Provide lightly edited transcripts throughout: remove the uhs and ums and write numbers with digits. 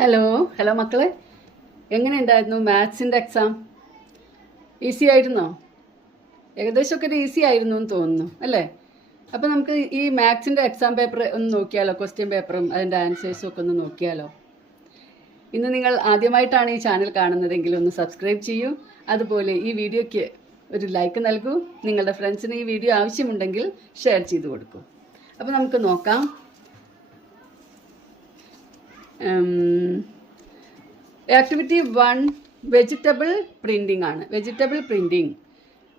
Hello മക്കളെ, എങ്ങനെയുണ്ടായിരുന്നു മാത്സിൻ്റെ exam? Easy ആയിരുന്നോ? ഏകദേശമൊക്കെ ഒരു ഈസി ആയിരുന്നു എന്ന് തോന്നുന്നു അല്ലേ? അപ്പോൾ നമുക്ക് ഈ മാത്സിൻ്റെ എക്സാം പേപ്പർ ഒന്ന് നോക്കിയാലോ? ക്വസ്റ്റ്യൻ പേപ്പറും അതിൻ്റെ ആൻസേഴ്സും ഒക്കെ ഒന്ന് നോക്കിയാലോ? ഇന്ന് നിങ്ങൾ ആദ്യമായിട്ടാണ് ഈ ചാനൽ കാണുന്നതെങ്കിൽ ഒന്ന് സബ്സ്ക്രൈബ് ചെയ്യൂ. അതുപോലെ ഈ വീഡിയോയ്ക്ക് ഒരു ലൈക്ക് നൽകൂ. നിങ്ങളുടെ ഫ്രണ്ട്സിന് ഈ വീഡിയോ ആവശ്യമുണ്ടെങ്കിൽ ഷെയർ ചെയ്ത് കൊടുക്കൂ. അപ്പോൾ നമുക്ക് നോക്കാം. ആക്ടിവിറ്റി 1 വെജിറ്റബിൾ പ്രിൻറ്റിംഗ് ആണ്.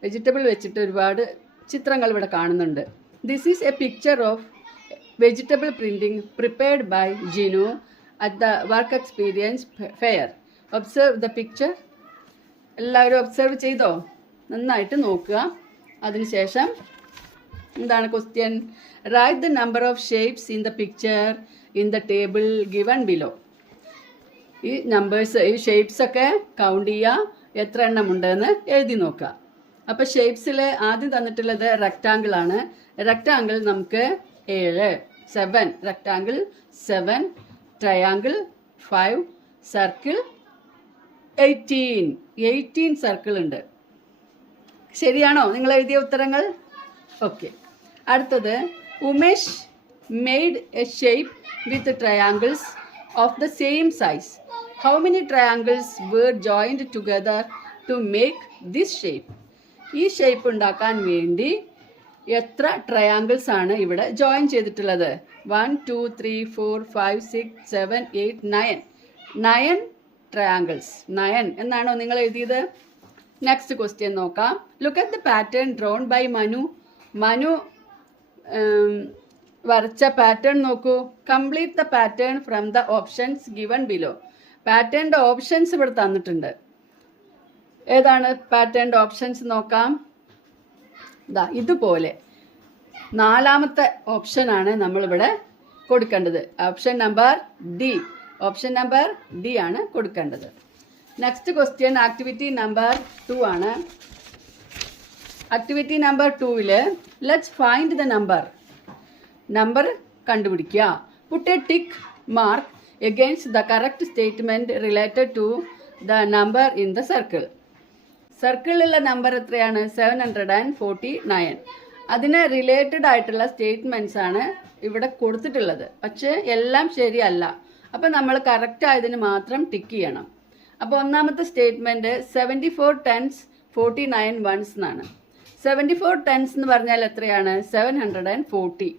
വെജിറ്റബിൾ വെച്ചിട്ട് ഒരുപാട് ചിത്രങ്ങൾ ഇവിടെ കാണുന്നുണ്ട്. This is a picture of vegetable printing prepared by Jinu at the work experience fair. Observe the picture. എല്ലാവരും ഒബ്സർവ് ചെയ്തോ? നന്നായിട്ട് നോക്കുക. അതിനുശേഷം എന്താണ് question? Write the number of shapes in the picture in the table given below. ഈ numbers, ഈ shapes ഒക്കെ count ചെയ്യുക, എത്ര എണ്ണം ഉണ്ടെന്ന് എഴുതി നോക്കുക. അപ്പോൾ ഷേപ്സിൽ ആദ്യം തന്നിട്ടുള്ളത് റെക്റ്റാങ്കിൾ ആണ്. റെക്റ്റാങ്കിൾ നമുക്ക് 7, 7 റെക്റ്റാങ്കിൾ, 7 ട്രയാങ്കിൾ, 5 സർക്കിൾ, 18 സർക്കിൾ ഉണ്ട്. ശരിയാണോ നിങ്ങൾ എഴുതിയ ഉത്തരങ്ങൾ? ഓക്കെ. അടുത്തത്, Umesh made a shape with triangles of the same size. How many triangles were joined together to make this shape? ഈ ഷേപ്പ് ഉണ്ടാക്കാൻ വേണ്ടി എത്ര ട്രയാങ്കിൾസ് ആണ് ഇവിടെ ജോയിൻ ചെയ്തിട്ടുള്ളത്? 1 2 3 4 5 6 7 8 9 ട്രയാങ്കിൾസ്. 9 എന്നാണോ നിങ്ങൾ എഴുതിയത്? നെക്സ്റ്റ് ക്വസ്റ്റ്യൻ നോക്കാം. Look at the pattern drawn by Manu വരച്ച പാറ്റേൺ നോക്കൂ. Complete the pattern from the options given below. പാറ്റേണിൻ്റെ ഓപ്ഷൻസ് ഇവിടെ തന്നിട്ടുണ്ട്. ഏതാണ് പാറ്റേണിൻ്റെ ഓപ്ഷൻസ് നോക്കാം. ഇതുപോലെ 4ാമത്തെ ഓപ്ഷനാണ് നമ്മളിവിടെ കൊടുക്കേണ്ടത്. ഓപ്ഷൻ നമ്പർ ഡി ആണ് കൊടുക്കേണ്ടത്. നെക്സ്റ്റ് ക്വസ്റ്റ്യൻ ആക്ടിവിറ്റി നമ്പർ 2 ആണ്. ആക്ടിവിറ്റി നമ്പർ 2ൽ ലെറ്റ്സ് ഫൈൻഡ് ദ നമ്പർ കണ്ടുപിടിക്കുക. Put a tick mark against the correct statement related to the number in the circle. സർക്കിളിലുള്ള നമ്പർ എത്രയാണ്? 749. അതിന് റിലേറ്റഡ് ആയിട്ടുള്ള സ്റ്റേറ്റ്മെൻറ്റ്സ് ആണ് ഇവിടെ കൊടുത്തിട്ടുള്ളത്. പക്ഷേ എല്ലാം ശരിയല്ല. അപ്പം നമ്മൾ കറക്റ്റ് ആയതിന് മാത്രം ടിക്ക് ചെയ്യണം. അപ്പോൾ ഒന്നാമത്തെ സ്റ്റേറ്റ്മെൻറ്റ് 74 tens 49 ones എന്നാണ്. 74 tens എന്ന് പറഞ്ഞാൽ എത്രയാണ്? 740.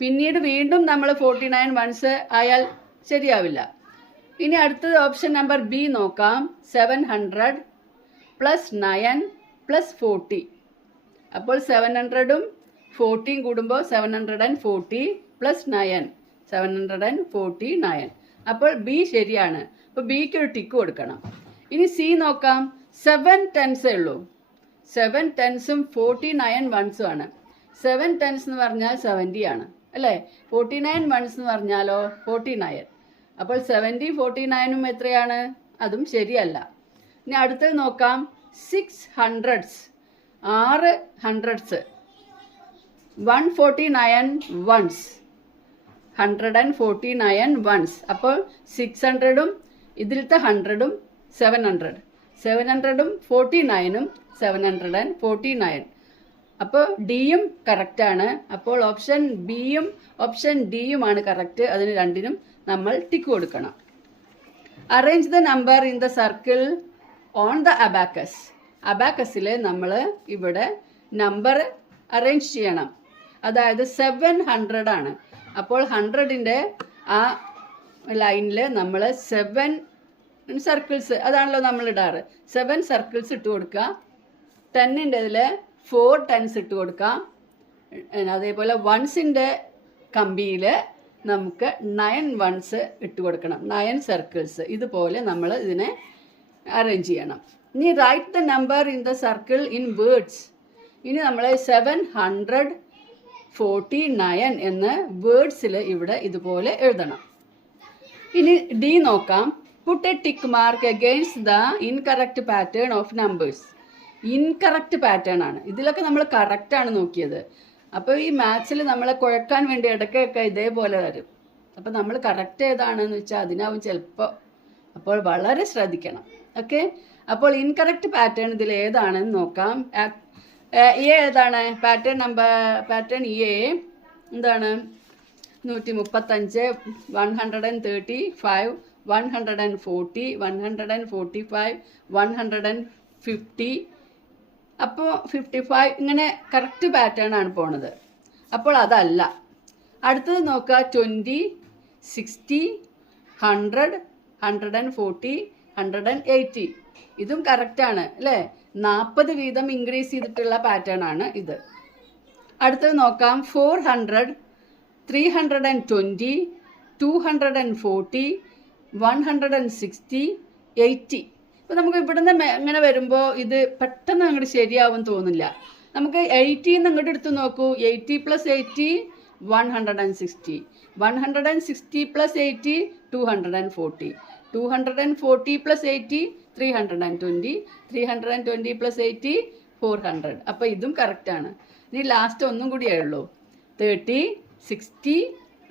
പിന്നീട് വീണ്ടും നമ്മൾ 49 ones ആയാൽ ശരിയാവില്ല. ഇനി അടുത്തത് ഓപ്ഷൻ നമ്പർ ബി നോക്കാം. 700 + 9 + 40. അപ്പോൾ 700ഉം 40യും കൂടുമ്പോൾ 740 + 9 749. അപ്പോൾ ബി ശരിയാണ്. അപ്പോൾ ബിക്ക് ഒരു ടിക്ക് കൊടുക്കണം. ഇനി സി നോക്കാം. 7 tens ഉള്ളൂ. 7 tensഉം 49 onesഉം ആണ്. 7 tens എന്ന് പറഞ്ഞാൽ 70 ആണ് അല്ലേ? 49 ones എന്ന് പറഞ്ഞാലോ 49. അപ്പോൾ 70 49ഉം എത്രയാണ്? അതും ശരിയല്ല. ഇനി അടുത്തത് നോക്കാം. 6 hundreds 6 hundreds 149 ones 149 ones. അപ്പോൾ 600ഉം ഇതിലത്തെ 100ഉം 700ഉം 49ഉം 749. അപ്പോൾ ഡിയും കറക്റ്റാണ്. അപ്പോൾ ഓപ്ഷൻ ബിയും ഓപ്ഷൻ ഡിയുമാണ് കറക്റ്റ്. അതിന് രണ്ടിനും നമ്മൾ ടിക്ക് കൊടുക്കണം. Arrange the number in the circle on the abacus. അബാക്കസിൽ നമ്മൾ ഇവിടെ നമ്പർ അറേഞ്ച് ചെയ്യണം. അതായത് 700 ആണ്. അപ്പോൾ 100ൻ്റെ ആ ലൈനിൽ നമ്മൾ 7 സർക്കിൾസ്, അതാണല്ലോ നമ്മൾ ഇടാറ്. 7 സർക്കിൾസ് ഇട്ട് കൊടുക്കുക. 10ൻ്റെ ഇതിൽ 4 tens ഇട്ട് കൊടുക്കാം. അതേപോലെ 1ൻ്റെ കമ്പിയിൽ നമുക്ക് 9 ones ഇട്ട് കൊടുക്കണം. 9 സർക്കിൾസ്. ഇതുപോലെ നമ്മൾ ഇതിനെ അറേഞ്ച് ചെയ്യണം. ഇനി right the number in the circle in words. ഇനി നമ്മൾ 749 എന്ന് വേർഡ്സിൽ ഇവിടെ ഇതുപോലെ എഴുതണം. ഇനി ഡി നോക്കാം. Puttu a tick mark against the incorrect pattern of numbers. Incorrect pattern ആണ്. ഇതിലൊക്കെ നമ്മൾ കറക്റ്റാണ് നോക്കിയത്. അപ്പോൾ ഈ മാത്സിൽ നമ്മളെ കുഴക്കാൻ വേണ്ടി ഇടയ്ക്കൊക്കെ ഇതേപോലെ വരും. അപ്പോൾ നമ്മൾ കറക്റ്റ് ഏതാണെന്ന് വെച്ചാൽ അതിനാവും ചിലപ്പോൾ. അപ്പോൾ വളരെ ശ്രദ്ധിക്കണം. ഓക്കെ, അപ്പോൾ ഇൻകറക്റ്റ് പാറ്റേൺ ഇതിൽ ഏതാണെന്ന് നോക്കാം. ഏതാണ് പാറ്റേൺ എ എന്താണ്? 135, 135, 140, 145, 150. അപ്പോൾ 55 ഇങ്ങനെ കറക്റ്റ് പാറ്റേൺ ആണ് പോണത്. അപ്പോൾ അതല്ല. അടുത്തത് നോക്കുക, 20, 60, 100, 140, 180. ഇതും കറക്റ്റാണ് അല്ലേ? 40 വീതം ഇൻക്രീസ് ചെയ്തിട്ടുള്ള പാറ്റേൺ ആണ് ഇത്. അടുത്തത് നോക്കാം, 400, 320, 240, 160, 80. ഇപ്പോൾ നമുക്ക് ഇവിടുന്ന് ഇങ്ങനെ വരുമ്പോൾ ഇത് പെട്ടെന്ന് അങ്ങോട്ട് ശരിയാവും തോന്നില്ല. നമുക്ക് 80 ഇങ്ങോട്ട് എടുത്ത് നോക്കൂ. 80 + 80 160, 160 + 80 240, 240 + 80 320, 320 + 80 400. അപ്പോൾ ഇതും കറക്റ്റാണ്. ഇനി ലാസ്റ്റ് ഒന്നും കൂടിയേ ഉള്ളൂ, 30, 60.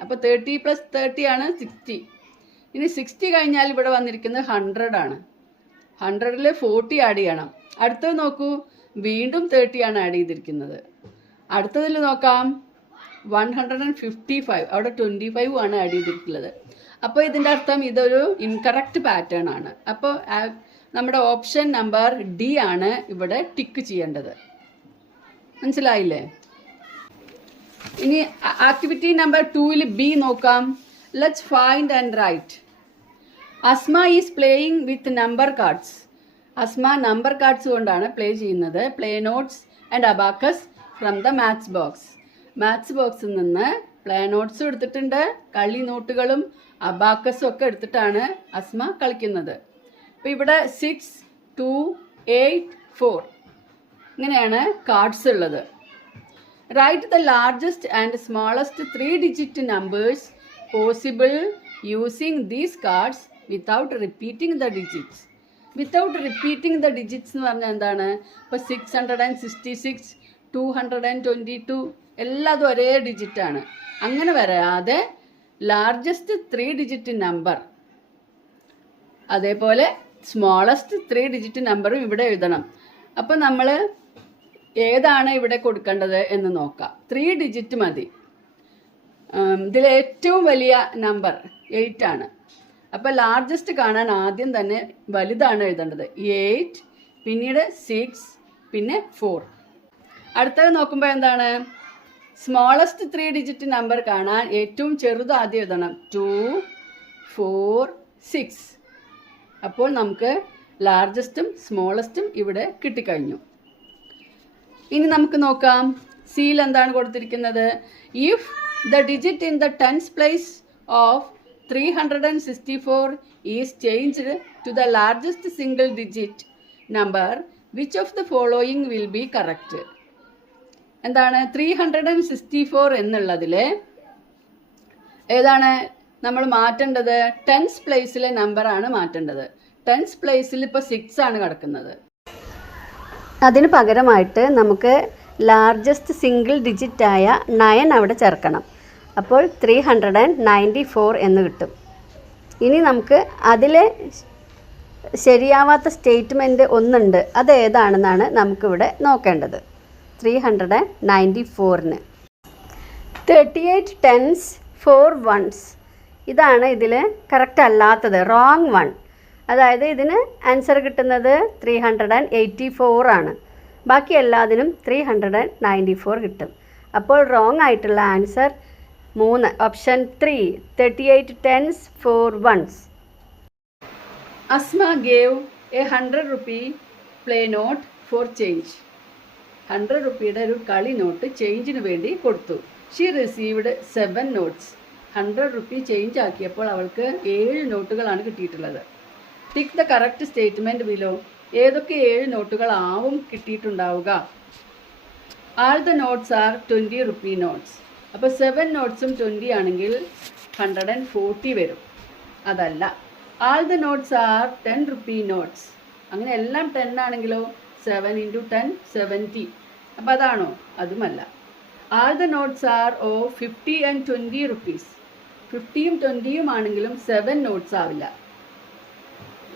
അപ്പോൾ 30 + 30 ആണ് 60. ഇനി 60 കഴിഞ്ഞാൽ ഇവിടെ വന്നിരിക്കുന്നത് 100 ആണ്. 100ൽ 40 ആഡ് ചെയ്യണം. അടുത്തത് നോക്കൂ, വീണ്ടും 30 ആണ് ആഡ് ചെയ്തിരിക്കുന്നത്. അടുത്തതിൽ നോക്കാം, 155, അവിടെ 25 ആണ് ആഡ് ചെയ്തിട്ടുള്ളത്. അപ്പോൾ ഇതിൻ്റെ അർത്ഥം ഇതൊരു ഇൻകറക്റ്റ് പാറ്റേൺ ആണ്. അപ്പോൾ നമ്മുടെ ഓപ്ഷൻ നമ്പർ ഡി ആണ് ഇവിടെ ടിക്ക് ചെയ്യേണ്ടത്. മനസ്സിലായില്ലേ? ഇനി ആക്ടിവിറ്റി നമ്പർ 2ൽ ബി നോക്കാം. Let's find and write. Asma is playing with number cards. Asma number cards കൊണ്ടാണ് പ്ലേ ചെയ്യുന്നത്. Play notes and abacus from the maths box. Maths ബോക്സിൽ നിന്ന് പ്ലേ നോട്ട്സും എടുത്തിട്ടുണ്ട്, കളി നോട്ടുകളും അബാക്കസും ഒക്കെ എടുത്തിട്ടാണ് അസ്മ കളിക്കുന്നത്. അപ്പോൾ ഇവിടെ 6, 2, 8, 4 ഇങ്ങനെയാണ് കാർഡ്സ് ഉള്ളത്. Write the largest and smallest 3-digit numbers possible using these cards without repeating the digits. Without repeating the digits എന്ന് പറഞ്ഞാൽ എന്താണ്? ഇപ്പോൾ 666, 222 എല്ലാതും ഒരേ ഡിജിറ്റാണ്. അങ്ങനെ വരാതെ ലാർജസ്റ്റ് 3-digit നമ്പർ, അതേപോലെ സ്മോളസ്റ്റ് 3-digit നമ്പറും ഇവിടെ എഴുതണം. അപ്പം നമ്മൾ ഏതാണ് ഇവിടെ കൊടുക്കേണ്ടത് എന്ന് നോക്കാം. 3-digit മതി. ഇതിൽ ഏറ്റവും വലിയ നമ്പർ 8 ആണ്. അപ്പോൾ ലാർജസ്റ്റ് കാണാൻ ആദ്യം തന്നെ വലുതാണ് എഴുതേണ്ടത്. 8, പിന്നീട് 6, പിന്നെ 4. അടുത്തത് നോക്കുമ്പോൾ എന്താണ്? സ്മോളസ്റ്റ് 3-digit നമ്പർ കാണാൻ ഏറ്റവും ചെറുത് ആദ്യം എഴുതണം. 2, 4, 6. അപ്പോൾ നമുക്ക് ലാർജസ്റ്റും സ്മോളസ്റ്റും ഇവിടെ കിട്ടിക്കഴിഞ്ഞു. ഇനി നമുക്ക് നോക്കാം, സിയിൽ എന്താണ് കൊടുത്തിരിക്കുന്നത്? If the digit in the tense place of 364 is changed to the largest single digit number, which of the following will be correct? എന്താണ്? 364 എന്നുള്ളതിൽ ഏതാണ് നമ്മൾ മാറ്റേണ്ടത്? ടെൻസ് പ്ലേസിലെ നമ്പറാണ് മാറ്റേണ്ടത്. ടെൻസ് പ്ലേസിൽ ഇപ്പോൾ 6 ആണ് കിടക്കുന്നത്. അതിന് പകരമായിട്ട് നമുക്ക് ലാർജസ്റ്റ് സിംഗിൾ ഡിജിറ്റായ 9 അവിടെ ചേർക്കണം. അപ്പോൾ 394 എന്ന് കിട്ടും. ഇനി നമുക്ക് അതിൽ ശരിയാവാത്ത സ്റ്റേറ്റ്മെൻറ്റ് ഒന്നുണ്ട്, അത് ഏതാണെന്നാണ് നമുക്കിവിടെ നോക്കേണ്ടത്. 394ന് 38 tens 4 ones ഇതാണ് ഇതിൽ കറക്റ്റ് അല്ലാത്തത്, റോങ് വൺ. അതായത് ഇതിന് ആൻസർ കിട്ടുന്നത് 384 ആണ്. ബാക്കി എല്ലാത്തിനും 394 കിട്ടും. അപ്പോൾ റോങ് ആയിട്ടുള്ള answer 3, option 3, 38 tens 4 ones. Asma gave a 100 rupee play note for change. 100 രൂപയുടെ ഒരു കളി നോട്ട് ചേഞ്ചിന് വേണ്ടി കൊടുത്തു. She received 7 notes. 100 രൂപ ചേഞ്ച് ആക്കിയപ്പോൾ അവൾക്ക് 7 നോട്ടുകളാണ് കിട്ടിയിട്ടുള്ളത്. Tick the correct statement below. ഏതൊക്കെ 7 നോട്ടുകളാവും കിട്ടിയിട്ടുണ്ടാവുക? All the notes are 20 rupee notes. അപ്പോൾ 7 നോട്ട്സും 20 ആണെങ്കിൽ 140 വരും. അതല്ല. All the notes are 10 rupee notes. അങ്ങനെ എല്ലാം 10 ആണെങ്കിലോ 7 × 10 70. അപ്പോൾ അതാണോ? അതുമല്ല. All the notes are of 50 and 20 rupees. 50യും 20യും ആണെങ്കിലും 7 നോട്ട്സ് ആവില്ല.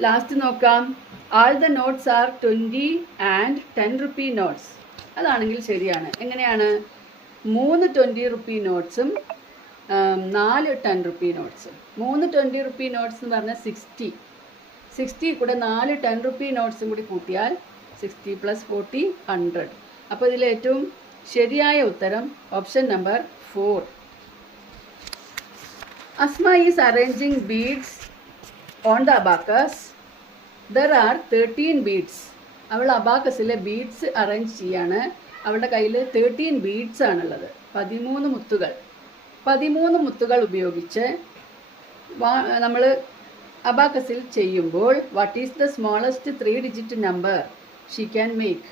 ലാസ്റ്റ് നോക്കാം. All the notes are 20 and 10 rupee notes. അതാണെങ്കിൽ ശരിയാണ്. എങ്ങനെയാണ്? 3 20 റുപ്പി നോട്ട്സും 4 10 റുപ്പി നോട്ട്സും. 3 20 റുപ്പി നോട്ട്സ് എന്ന് പറഞ്ഞാൽ 60 കൂടെ 4 10 റുപ്പി നോട്ട്സും കൂടി കൂട്ടിയാൽ 60 + 40 100. അപ്പോൾ ഇതിൽ ഏറ്റവും ശരിയായ ഉത്തരം option number 4. Asma is arranging beads on the abacus. There are 13 beads. അവൾ അബാക്കസിലെ ബീഡ്സ് അറേഞ്ച് ചെയ്യാണ്. അവളുടെ കയ്യിൽ 13 ബീഡ്സ് ആണുള്ളത്. 13 മുത്തുകൾ ഉപയോഗിച്ച് നമ്മൾ അബാക്കസിൽ ചെയ്യുമ്പോൾ what is the smallest 3 digit number she can make?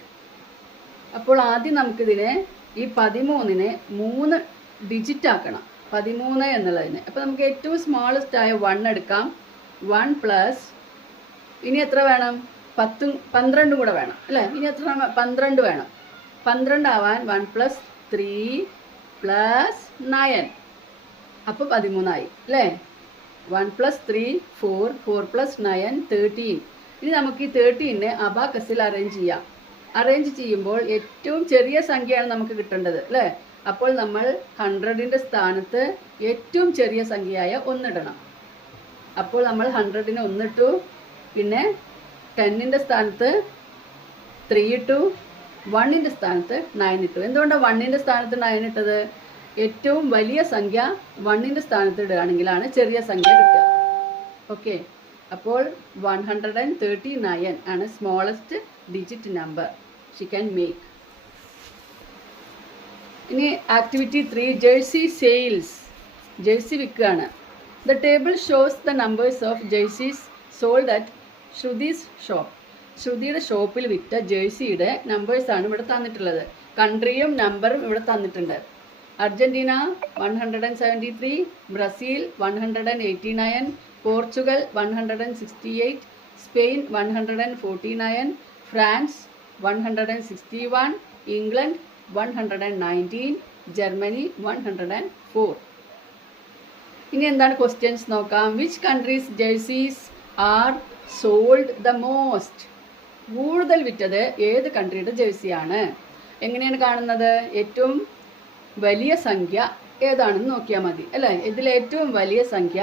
അപ്പോൾ ആദ്യം നമുക്കിതിനെ ഈ 13നെ 3 ഡിജിറ്റ് ആക്കണം. 13 എന്നുള്ളതിന്. അപ്പോൾ നമുക്ക് ഏറ്റവും സ്മോളസ്റ്റ് ആയ 1 എടുക്കാം. 1 പ്ലസ് ഇനി എത്ര വേണം? 12 കൂടെ വേണം അല്ലേ? ഇനി എത്ര? 12 വേണം. 12 ആവാൻ 1 + 3 + 9. അപ്പോൾ 13 ആയി അല്ലേ? 1 + 3 4 4 + 9 13. ഇനി നമുക്ക് ഈ 13നെ അബാക്കസിൽ അറേഞ്ച് ചെയ്യാം. അറേഞ്ച് ചെയ്യുമ്പോൾ ഏറ്റവും ചെറിയ സംഖ്യയാണ് നമുക്ക് കിട്ടേണ്ടത് അല്ലേ? അപ്പോൾ നമ്മൾ 100ന്റെ സ്ഥാനത്ത് ഏറ്റവും ചെറിയ സംഖ്യയായ 1 ഇടണം. അപ്പോൾ നമ്മൾ 100ന് 1 ഇട്ടു. പിന്നെ 10ന്റെ സ്ഥാനത്ത് 3 ഇട്ടു. 1ന്റെ സ്ഥാനത്ത് 9 ഇട്ടു. എന്തുകൊണ്ടാണ് 1ന്റെ സ്ഥാനത്ത് 9 ഇട്ടത്? ഏറ്റവും വലിയ സംഖ്യ 1ന്റെ സ്ഥാനത്ത് ഇടുകയാണെങ്കിലാണ് ചെറിയ സംഖ്യ കിട്ടുക. ഓക്കെ, അപ്പോൾ 139 ആണ് smallest digit number she can make. ഇനി ആക്ടിവിറ്റി 3 ജേഴ്സി സെയിൽസ്. ജേഴ്സി വിൽക്കുകയാണ്. The table shows the numbers of jerseys sold at Shruthi's shop. ശ്രുതിയുടെ ഷോപ്പിൽ വിറ്റ ജേഴ്സിയുടെ നമ്പേഴ്സാണ് ഇവിടെ തന്നിട്ടുള്ളത്. കൺട്രിയും നമ്പറും ഇവിടെ തന്നിട്ടുണ്ട്. Argentina 173, Brazil 189, Portugal 168, Spain 149, France 161, England 119, Germany 104. ഇനി എന്താണ് ക്വസ്റ്റ്യൻസ് നോക്കാം. Which countries jerseys are sold the most? കൂടുതൽ വിറ്റത് ഏത് കൺട്രിയുടെ ജേഴ്സിയാണ്? എങ്ങനെയാണ് കാണുന്നത്? ഏറ്റവും വലിയ സംഖ്യ ഏതാണെന്ന് നോക്കിയാൽ മതി അല്ലേ? ഇതിൽ ഏറ്റവും വലിയ സംഖ്യ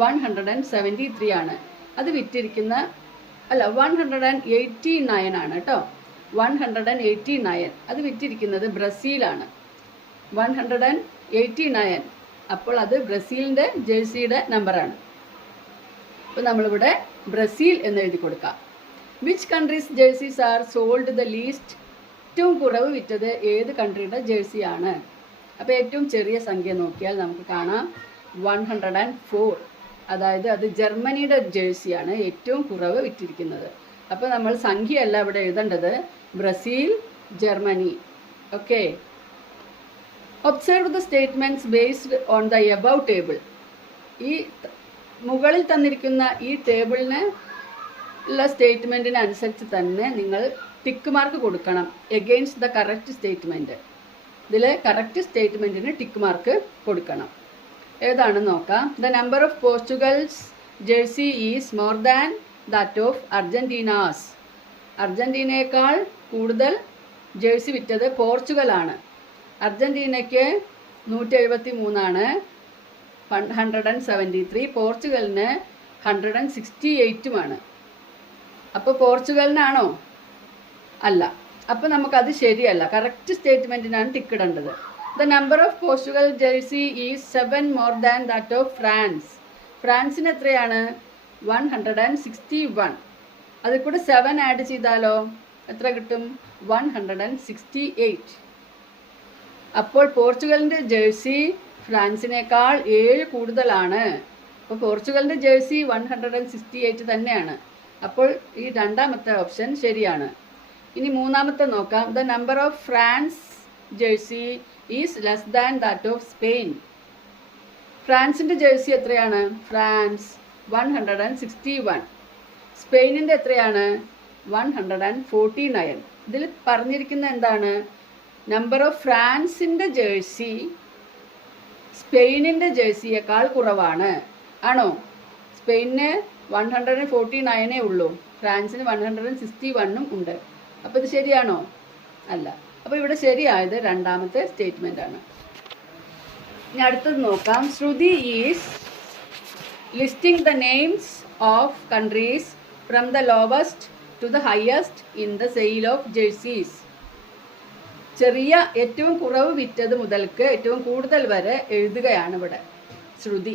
173 ആണ്. അത് വിറ്റിരിക്കുന്ന 189 ആണ് കേട്ടോ. 189 അത് വിറ്റിരിക്കുന്നത് ബ്രസീലാണ്. 189. അപ്പോൾ അത് ബ്രസീലിൻ്റെ ജേഴ്സിയുടെ നമ്പറാണ്. അപ്പോൾ നമ്മളിവിടെ ബ്രസീൽ എന്ന് എഴുതി കൊടുക്കാം. Which countries jerseys are sold the least? ഏറ്റവും കുറവ് വിറ്റത് ഏത് കൺട്രിയുടെ ജേഴ്സിയാണ്? അപ്പോൾ ഏറ്റവും ചെറിയ സംഖ്യ നോക്കിയാൽ നമുക്ക് കാണാം 104. അതായത് അത് ജർമ്മനിയുടെ ജേഴ്സിയാണ് ഏറ്റവും കുറവ് വിറ്റിരിക്കുന്നത്. അപ്പോൾ നമ്മൾ സംഖ്യയല്ല ഇവിടെ എഴുതേണ്ടത്, Brazil, Germany. Okay, observe the statements based on the above table. ഈ മുകളിൽ തന്നിരിക്കുന്ന ഈ ടേബിളിന് ഉള്ള സ്റ്റേറ്റ്മെൻറ്റിന് അനുസരിച്ച് തന്നെ നിങ്ങൾ ടിക്ക് മാർക്ക് കൊടുക്കണം എഗെയിൻസ്റ്റ് ദ കറക്റ്റ് സ്റ്റേറ്റ്മെൻറ്റ്. ഇതിൽ കറക്റ്റ് സ്റ്റേറ്റ്മെൻറ്റിന് ടിക്ക് മാർക്ക് കൊടുക്കണം. ഏതാണെന്ന് നോക്കാം. The number of Portugal's jersey is more than that of Argentina's. അർജൻറ്റീനയേക്കാൾ കൂടുതൽ ജേഴ്സി വിറ്റത് പോർച്ചുഗലാണ്. അർജൻറ്റീനയ്ക്ക് 173 173, പോർച്ചുഗലിന് 168. അപ്പോൾ പോർച്ചുഗലിനാണോ? അല്ല. അപ്പോൾ നമുക്കത് ശരിയല്ല. കറക്റ്റ് സ്റ്റേറ്റ്മെൻറ്റിനാണ് ടിക്കിടേണ്ടത്. The number of Portugal jersey is 7 more than that of France. ഫ്രാൻസിന് എത്രയാണ്? 161. അതിൽ കൂടെ 7 ആഡ് ചെയ്താലോ എത്ര കിട്ടും? 168. അപ്പോൾ പോർച്ചുഗലിൻ്റെ ജേഴ്സി ഫ്രാൻസിനേക്കാൾ 7 കൂടുതലാണ്. അപ്പോൾ പോർച്ചുഗലിൻ്റെ ജേഴ്സി 168 തന്നെയാണ്. അപ്പോൾ ഈ രണ്ടാമത്തെ ഓപ്ഷൻ ശരിയാണ്. ഇനി മൂന്നാമത്തെ നോക്കാം. The number of France jersey is less than that of Spain. ഫ്രാൻസിൻ്റെ ജേഴ്സി എത്രയാണ്? ഫ്രാൻസ് 161. സ്പെയിനിൻ്റെ എത്രയാണ്? 149. ഇതിൽ പറഞ്ഞിരിക്കുന്ന എന്താണ്? നമ്പർ ഓഫ് ഫ്രാൻസിൻ്റെ ജേഴ്സി സ്പെയിനിൻ്റെ ജേഴ്സിയേക്കാൾ കുറവാണ്. ആണോ? സ്പെയിനിന് 149 ഉള്ളൂ, ഫ്രാൻസിന് 161 ഉണ്ട്. അപ്പോൾ ഇത് ശരിയാണോ? അല്ല. അപ്പോൾ ഇവിടെ ശരിയായത് രണ്ടാമത്തെ സ്റ്റേറ്റ്മെൻ്റ് ആണ്. ഇനി അടുത്തത് നോക്കാം. Shruti is listing the names of countries from the lowest to the highest in the sale of jerseys. ചെറിയ ഏറ്റവും കുറവ് വിറ്റത് മുതൽക്ക് ഏറ്റവും കൂടുതൽ വരെ എഴുതുകയാണ് ഇവിടെ Shruti.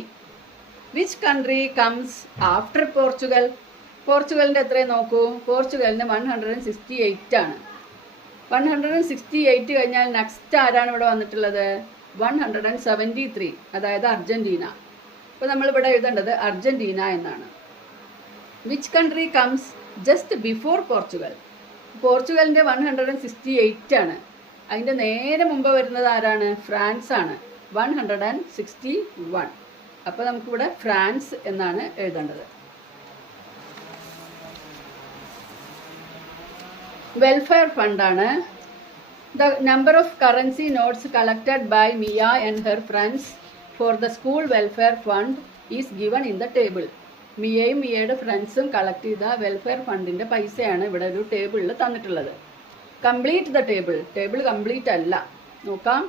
Which country comes after Portugal? പോർച്ചുഗലിൻ്റെ എത്രയും നോക്കൂ. പോർച്ചുഗലിന് 168 ആണ്. 168 കഴിഞ്ഞാൽ നെക്സ്റ്റ് ആരാണ് ഇവിടെ വന്നിട്ടുള്ളത്? 173, അതായത് അർജൻറ്റീന. അപ്പോൾ നമ്മളിവിടെ എഴുതേണ്ടത് അർജൻറ്റീന എന്നാണ്. Which country comes just before Portugal? പോർച്ചുഗലിൻ്റെ 168 ആണ്. അതിൻ്റെ നേരെ മുമ്പ് വരുന്നത് ആരാണ്? ഫ്രാൻസ് ആണ്, 161. അപ്പോൾ നമുക്കിവിടെ ഫ്രാൻസ് എന്നാണ് എഴുതേണ്ടത്. വെൽഫെയർ ഫണ്ടാണ്. The number of currency notes collected by Mia and her friends for the school welfare fund is given in the table. മിയയും മിയയുടെ ഫ്രണ്ട്സും കളക്ട് ചെയ്ത വെൽഫെയർ ഫണ്ടിൻ്റെ പൈസയാണ് ഇവിടെ ഒരു ടേബിളിൽ തന്നിട്ടുള്ളത്. Complete the table. Table complete അല്ല. നോക്കാം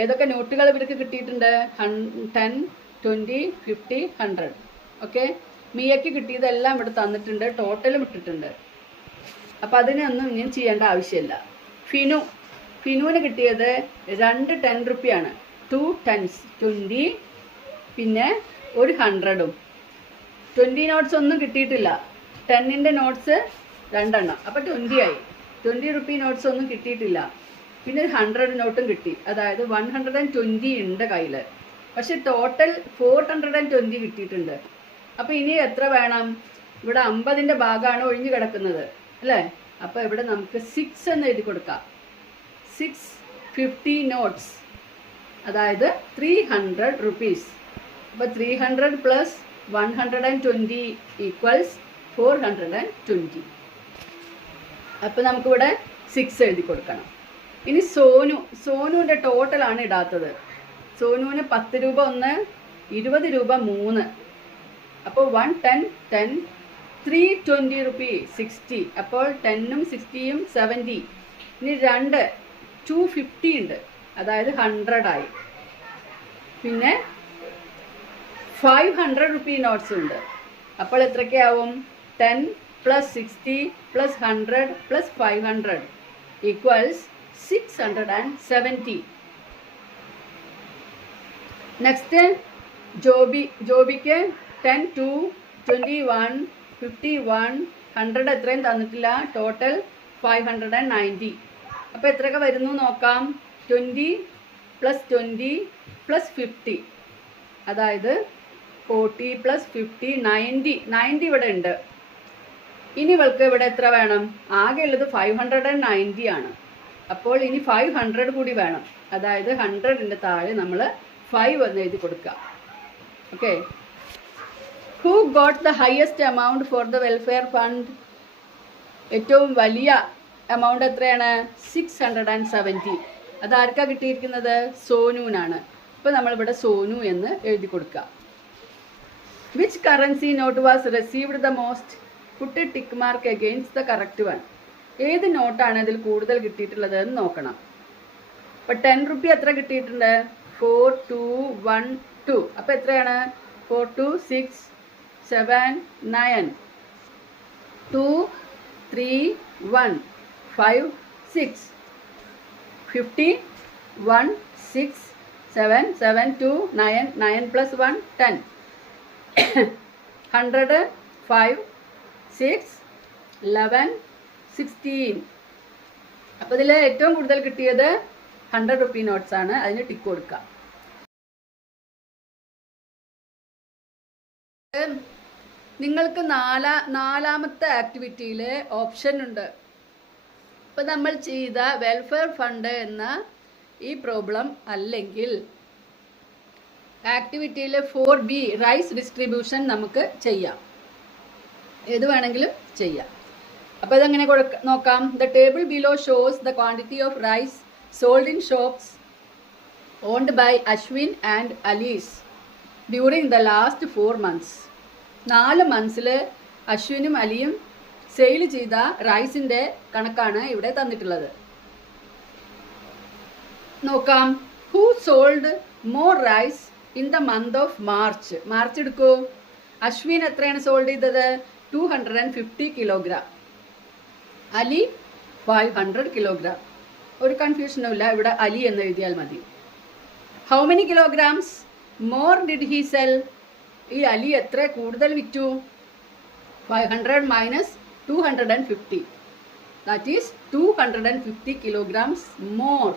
ഏതൊക്കെ നോട്ടുകൾ ഇവർക്ക് കിട്ടിയിട്ടുണ്ട്. 10, 20, 50, 100. ഓക്കെ, മിയയ്ക്ക് കിട്ടിയതെല്ലാം ഇവിടെ തന്നിട്ടുണ്ട്, ടോട്ടലും ഇട്ടിട്ടുണ്ട്. അപ്പോൾ അതിനൊന്നും ഇനിയും ചെയ്യേണ്ട ആവശ്യമില്ല. ഫിനുവിന് കിട്ടിയത് 2 10 റുപ്പിയാണ്. 2 10s, 20, പിന്നെ ഒരു 100ഉം. 20 നോട്ട്സ് ഒന്നും കിട്ടിയിട്ടില്ല. 10ൻ്റെ നോട്ട്സ് 2 എണ്ണം, അപ്പോൾ 20 ആയി. 20 റുപ്പി നോട്ട്സ് ഒന്നും കിട്ടിയിട്ടില്ല. പിന്നെ 100 നോട്ടും കിട്ടി, അതായത് 120 ഉണ്ട് കയ്യിൽ. പക്ഷെ ടോട്ടൽ 420 കിട്ടിയിട്ടുണ്ട്. അപ്പോൾ ഇനി എത്ര വേണം? ഇവിടെ 50ൻ്റെ ഭാഗമാണ് ഒഴിഞ്ഞു കിടക്കുന്നത് അല്ലേ? അപ്പോൾ ഇവിടെ നമുക്ക് 6 എന്ന് എഴുതി കൊടുക്കാം. 650 നോട്ട്സ്, അതായത് 300 റുപ്പീസ്. അപ്പോൾ 300 പ്ലസ് 120 ഈക്വൽസ് 420. അപ്പോൾ നമുക്കിവിടെ 6 എഴുതി കൊടുക്കണം. ഇനി സോനുവിൻ്റെ ടോട്ടലാണ് ഇടാത്തത്. സോനുവിന് 10 രൂപ 1, 20 രൂപ 3. അപ്പോൾ 110, 10, 320 റുപ്പി 60. അപ്പോൾ 10ഉം 60ഉം 70. ഇനി 250 ഉണ്ട്, അതായത് 100 ആയി. പിന്നെ 500 റുപ്പി നോട്ട്സ് ഉണ്ട്. അപ്പോൾ എത്രയ്ക്കാവും? 10 plus 60 plus 100 plus 500 equals 670. Next ജോബിക്ക് 10, 2, 21, 51, 100 എത്രയും തന്നിട്ടില്ല. ടോട്ടൽ 590. അപ്പോൾ എത്രയൊക്കെ വരുന്നു നോക്കാം. 20 പ്ലസ് 20 പ്ലസ് 50, അതായത് 40 പ്ലസ് 50 90 ഇവിടെ ഉണ്ട്. ഇനി ഇവൾക്ക് ഇവിടെ എത്ര വേണം? ആകെ ഉള്ളത് 590 ആണ്. അപ്പോൾ ഇനി 500 കൂടി വേണം, അതായത് 100ൻ്റെ താഴെ നമ്മൾ 5 എന്ന് എഴുതി കൊടുക്കുക. Okay. Who got the highest amount for the welfare fund? ഏറ്റവും വലിയ എമൗണ്ട് എത്രയാണ്? 670. അതാർക്കാ കിട്ടിയിരിക്കുന്നത്? സോനുവിനാണ്. അപ്പോൾ നമ്മളിവിടെ സോനു എന്ന് എഴുതി കൊടുക്കുക. Which currency note was received the most? Put tick mark against the correct one. ഏത് നോട്ടാണ് ഇതിൽ കൂടുതൽ കിട്ടിയിട്ടുള്ളത് എന്ന് നോക്കണം. അപ്പോൾ 10 റുപ്പി എത്ര കിട്ടിയിട്ടുണ്ട്? 4, 2, 1, 2. അപ്പോൾ എത്രയാണ്? 4, 2, 6, 7, 9, 2, 3, 1, 5, 6, 50, 1, 6, 7, 7, 2, 9, 9 plus 1, 10, 100, 5, 6, 11, 16. അപ്പോൾ ഇതിൽ ഏറ്റവും കൂടുതൽ കിട്ടിയത് 100 റുപ്പി നോട്ട്സ് ആണ്. അതിന് ടിക്ക് കൊടുക്കുക. നിങ്ങൾക്ക് നാലാമത്തെ ആക്ടിവിറ്റിയിൽ ഓപ്ഷൻ ഉണ്ട്. ഇപ്പം നമ്മൾ ചെയ്ത വെൽഫെയർ ഫണ്ട് എന്ന ഈ പ്രോബ്ലം അല്ലെങ്കിൽ ആക്ടിവിറ്റിയിൽ 4B റൈസ് ഡിസ്ട്രിബ്യൂഷൻ നമുക്ക് ചെയ്യാം. ഏത് വേണമെങ്കിലും ചെയ്യാം. അപ്പോൾ ഇതെങ്ങനെ നോക്കാം. The table below shows the quantity of rice sold in shops owned by Ashwin and Alice during the last 4 months. 4 മന്ത്സിൽ അശ്വിനും അലിയും സെയിൽ ചെയ്ത റൈസിൻ്റെ കണക്കാണ് ഇവിടെ തന്നിട്ടുള്ളത്. നോക്കാം. Who sold more rice in the month of March. March എടുക്കൂ. അശ്വിൻ എത്രയാണ് സോൾഡ് ചെയ്തത്? 250 കിലോഗ്രാം. അലി 500 കിലോഗ്രാം. ഒരു കൺഫ്യൂഷനും ഇല്ല, ഇവിടെ അലി എന്ന് എഴുതിയാൽ മതി. How many kilograms more did he sell? ഈ അലി എത്ര കൂടുതൽ വിറ്റു? 500 minus 250, that is 250 kilograms more.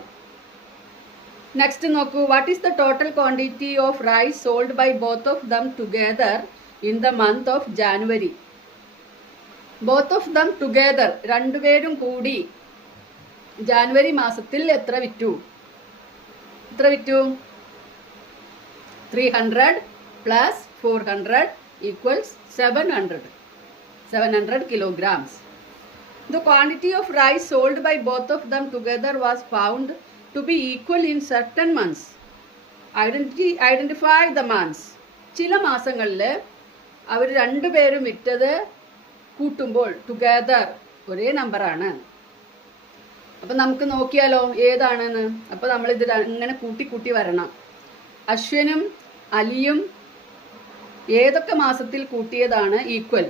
Next നോക്കൂ. What is the total quantity of rice sold by both of them together in the month of January? Both of them together, രണ്ടുപേരും കൂടി January മാസത്തിൽ എത്ര വിറ്റു? 300 plus 400 equals 700 kilograms. The quantity of rice sold by both of them together was found to be equal in certain months. Identify the months. ചില മാസങ്ങളിൽ അവർ രണ്ടുപേരും വിറ്റത് കൂട്ടുമ്പോൾ ടുഗെദർ ഒരേ നമ്പറാണ്. അപ്പം നമുക്ക് നോക്കിയാലോ ഏതാണെന്ന്. അപ്പോൾ നമ്മളിത് ഇങ്ങനെ കൂട്ടി വരണം. അശ്വിനും അലിയും ഏതൊക്കെ മാസത്തിൽ കൂട്ടിയതാണ് ഈക്വൽ?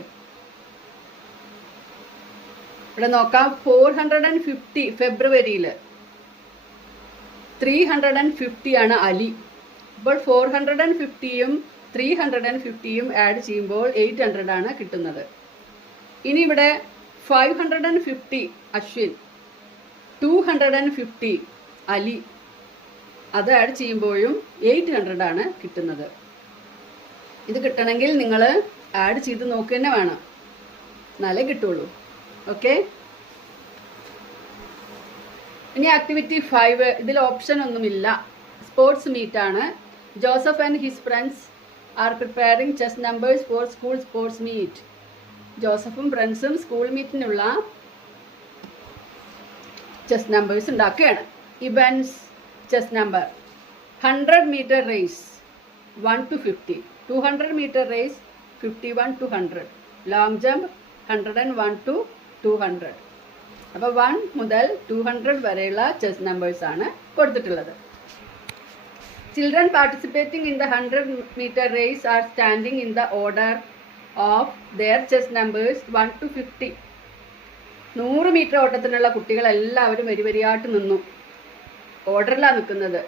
ഇവിടെ നോക്കാം. 450 ഫെബ്രുവരിയിൽ, 350 ആണ് അലി. അപ്പോൾ 450യും 350യും ആഡ് ചെയ്യുമ്പോൾ 800 ആണ് കിട്ടുന്നത്. ഇനി ഇവിടെ 550 അശ്വിൻ, 250 അലി, അത് ആഡ് ചെയ്യുമ്പോഴും 800 ആണ് കിട്ടുന്നത്. ഇത് കിട്ടണമെങ്കിൽ നിങ്ങൾ ആഡ് ചെയ്ത് നോക്കുക തന്നെ വേണം, എന്നാലേ കിട്ടുള്ളൂ. ഓക്കെ. ഇനി ആക്ടിവിറ്റി 5. ഇതിൽ ഓപ്ഷൻ ഒന്നുമില്ല, സ്പോർട്സ് മീറ്റ് ആണ്. Joseph and his friends are preparing chess numbers for school sports meet. ജോസഫും ഫ്രണ്ട്സും സ്കൂൾ മീറ്റിനുള്ള ചെസ് നമ്പേഴ്സ് ഉണ്ടാക്കുകയാണ്. Evans chess number: 100 meter race 1 to 50, 200 meter race 51 to 100, long jump 101 to 200. അപ്പോൾ 1 മുതൽ 200 വരെയുള്ള ചെസ് നമ്പേഴ്സ് ആണ് കൊടുത്തിട്ടുള്ളത്. Children participating in the 100 meter race are standing in the order of their chest numbers 1 to 50. 100 metre ഓട്ടത്തിനുള്ള കുട്ടികളെല്ലാവരും വരിയായിട്ട് നിന്നു, ഓർഡറിലാണ് നിൽക്കുന്നത്.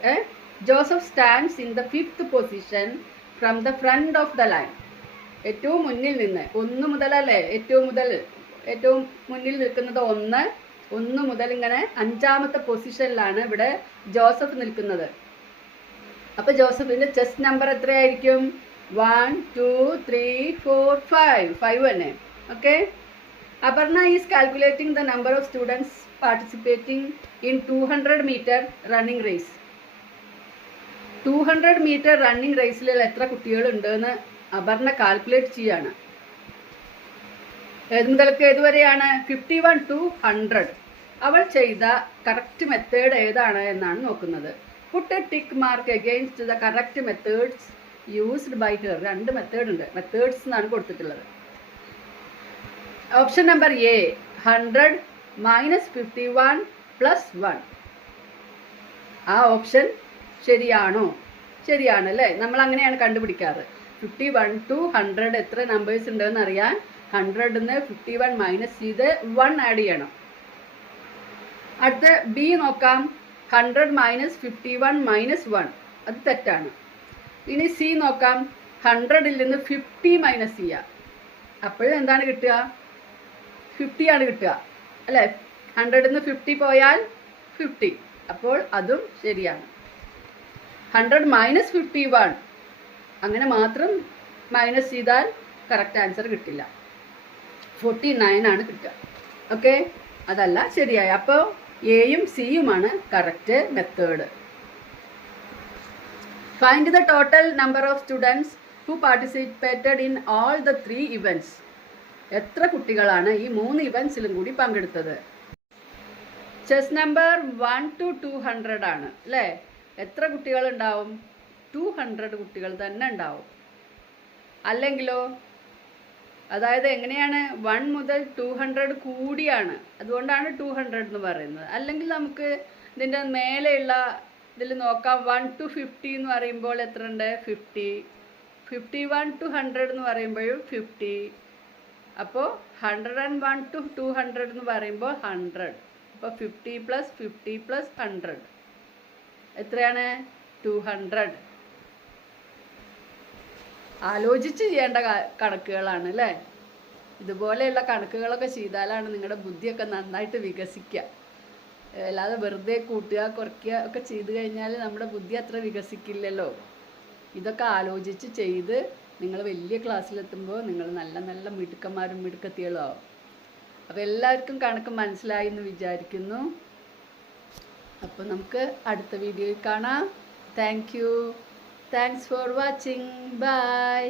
Joseph stands in the 5th position from the front of the line. ഏറ്റവും മുന്നിൽ നിന്ന് 1 മുതലല്ലേ, ഏറ്റവും മുന്നിൽ നിൽക്കുന്നത് 1 മുതൽ ഇങ്ങനെ 5ാമത്തെ പൊസിഷനിലാണ് ഇവിടെ ജോസഫ് നിൽക്കുന്നത്. അപ്പോൾ ജോസഫിന്റെ ചെസ് നമ്പർ എത്രയായിരിക്കും? 1 2 3 4 5 തന്നെ. Okay. Aparna is calculating the number of students participating in 200 meter running race. 200 meter running റേസിൽ എത്ര കുട്ടികളുണ്ടെന്ന് അപർണ കാൽക്കുലേറ്റ് ചെയ്യാണ്. ഏത് മുതൽക്ക് ഏതുവരെയാണ്? 51 to 100. അവൾ ചെയ്ത കറക്റ്റ് മെത്തേഡ് ഏതാണ് എന്നാണ് നോക്കുന്നത്. Put a tick mark against the correct methods used by her. 2 method ഉണ്ട്, മെത്തേഡ്സ് എന്നാണ് കൊടുത്തിട്ടുള്ളത്. Option number A 100 minus 51 plus 1. ആ ഓപ്ഷൻ ശരിയാണോ? ശരിയാണല്ലേ. നമ്മൾ അങ്ങനെയാണ് കണ്ടുപിടിക്കാറ്. 51 to 100 എത്ര നമ്പേഴ്സ് ഉണ്ടെന്ന് അറിയാൻ 100ന്ന് 51 മൈനസ് ചെയ്ത് 1 ആഡ് ചെയ്യണം. അടുത്ത ബി നോക്കാം. 100 മൈനസ് 51 മൈനസ് 1, അത് തെറ്റാണ്. ഇനി സി നോക്കാം. 100ൽ നിന്ന് 50 മൈനസ് ചെയ്യുക, അപ്പോഴും എന്താണ് കിട്ടുക? 50 ആണ് കിട്ടുക അല്ലേ. 100ൽ നിന്ന് 50 പോയാൽ 50, അപ്പോൾ അതും ശരിയാണ്. 100 മൈനസ് 51 അങ്ങനെ മാത്രം മൈനസ് ചെയ്താൽ കറക്റ്റ് ആൻസർ കിട്ടില്ല, 49 ആണ് കിട്ടുക. ഓക്കെ, അതല്ല ശരിയായ. അപ്പോൾ എയും സിയുമാണ് correct method. Find the total number of students who participated in all the 3 events. എത്ര കുട്ടികളാണ് ഈ 3 ഇവൻസിലും കൂടി പങ്കെടുത്തത്? ചെസ് നമ്പർ 1 to 200 ആണ് അല്ലേ. എത്ര കുട്ടികളുണ്ടാവും? 200 കുട്ടികൾ തന്നെ ഉണ്ടാവും. അല്ലെങ്കിലോ, അതായത് എങ്ങനെയാണ് 1 മുതൽ 200 കൂടിയാണ്, അതുകൊണ്ടാണ് 200 എന്ന് പറയുന്നത്. അല്ലെങ്കിൽ നമുക്ക് ഇതിൻ്റെ മേലെയുള്ള ഇതിൽ നോക്കാം. 1 to 50 എന്ന് പറയുമ്പോൾ എത്ര ഉണ്ട്? 50. 51 to 100 എന്ന് പറയുമ്പോഴും 50. അപ്പോൾ 101 to 200 എന്ന് പറയുമ്പോൾ 100. അപ്പോൾ 50 + 50 + 100 എത്രയാണ്? 200. ആലോചിച്ച് ചെയ്യേണ്ട കണക്കുകളാണ് അല്ലേ? ഇതുപോലെയുള്ള കണക്കുകളൊക്കെ ചെയ്താലാണ് നിങ്ങളുടെ ബുദ്ധിയൊക്കെ നന്നായിട്ട് വികസിക്കുക. അല്ലാതെ വെറുതെ കൂട്ടുക കുറയ്ക്കുക ഒക്കെ ചെയ്ത് കഴിഞ്ഞാൽ നമ്മുടെ ബുദ്ധി അത്ര വികസിക്കില്ലല്ലോ. ഇതൊക്കെ ആലോചിച്ച് ചെയ്ത് നിങ്ങൾ വലിയ ക്ലാസ്സിലെത്തുമ്പോൾ നിങ്ങൾ നല്ല നല്ല മിടുക്കന്മാരും മിടുക്കത്തികളും ആവും. അപ്പോൾ എല്ലാവർക്കും കണക്ക് മനസ്സിലായി എന്ന് വിചാരിക്കുന്നു. അപ്പോൾ നമുക്ക് അടുത്ത വീഡിയോയിൽ കാണാം. Thanks for watching. ബൈ.